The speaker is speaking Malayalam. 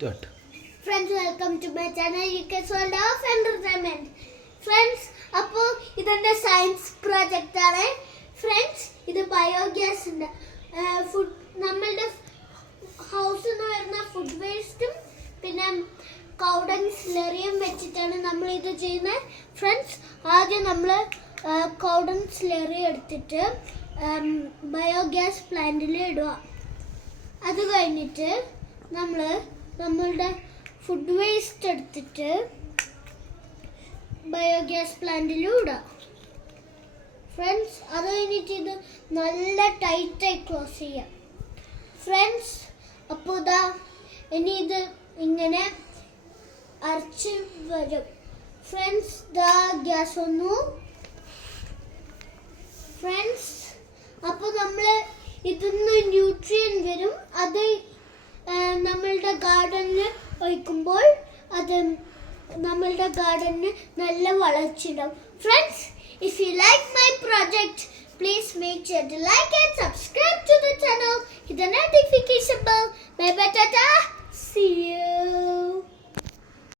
Start. Friends, welcome to my channel UK's World of Entertainment. Friends, അപ്പോൾ ഇതെൻ്റെ സയൻസ് പ്രോജക്റ്റ് ആണ്. ഫ്രണ്ട്സ്, ഇത് ബയോഗ്യാസിൻ്റെ ഫുഡ്, നമ്മളുടെ ഹൗസിൽ നിന്ന് വരുന്ന ഫുഡ് വേസ്റ്റും പിന്നെ കൗഡൻ സ്ലറിയും വെച്ചിട്ടാണ് നമ്മൾ ഇത് ചെയ്യുന്നത്. ഫ്രണ്ട്സ്, ആദ്യം നമ്മൾ കൗഡൻ സ്ലറി എടുത്തിട്ട് ബയോഗ്യാസ് പ്ലാന്റിൽ ഇടുക. അത് കഴിഞ്ഞിട്ട് നമ്മളുടെ ഫുഡ് വേസ്റ്റ് എടുത്തിട്ട് ബയോഗ്യാസ് പ്ലാന്റിലും ഇടാം. ഫ്രണ്ട്സ്, അത് കഴിഞ്ഞിട്ട് ഇത് നല്ല ടൈറ്റായി ക്ലോസ് ചെയ്യാം. ഫ്രണ്ട്സ്, അപ്പോൾ ഇതാ ഇനി ഇത് ഇങ്ങനെ അരച്ച് വരും. ഫ്രണ്ട്സ്, ഇതാ ഗ്യാസ് വന്നു. ഫ്രണ്ട്സ്, അപ്പോൾ നമ്മൾ ഇതിന്ന് ന്യൂട്രിയൻ വരും. അത് നമ്മളുടെ ഗാർഡനിൽ ഒഴിക്കുമ്പോൾ അത് നമ്മളുടെ ഗാർഡനിന് നല്ല വളർച്ചയുണ്ടാവും. Friends, if you like my project, please make sure to like and subscribe to the channel. Hit the notification bell. Bye bye, tata. See you.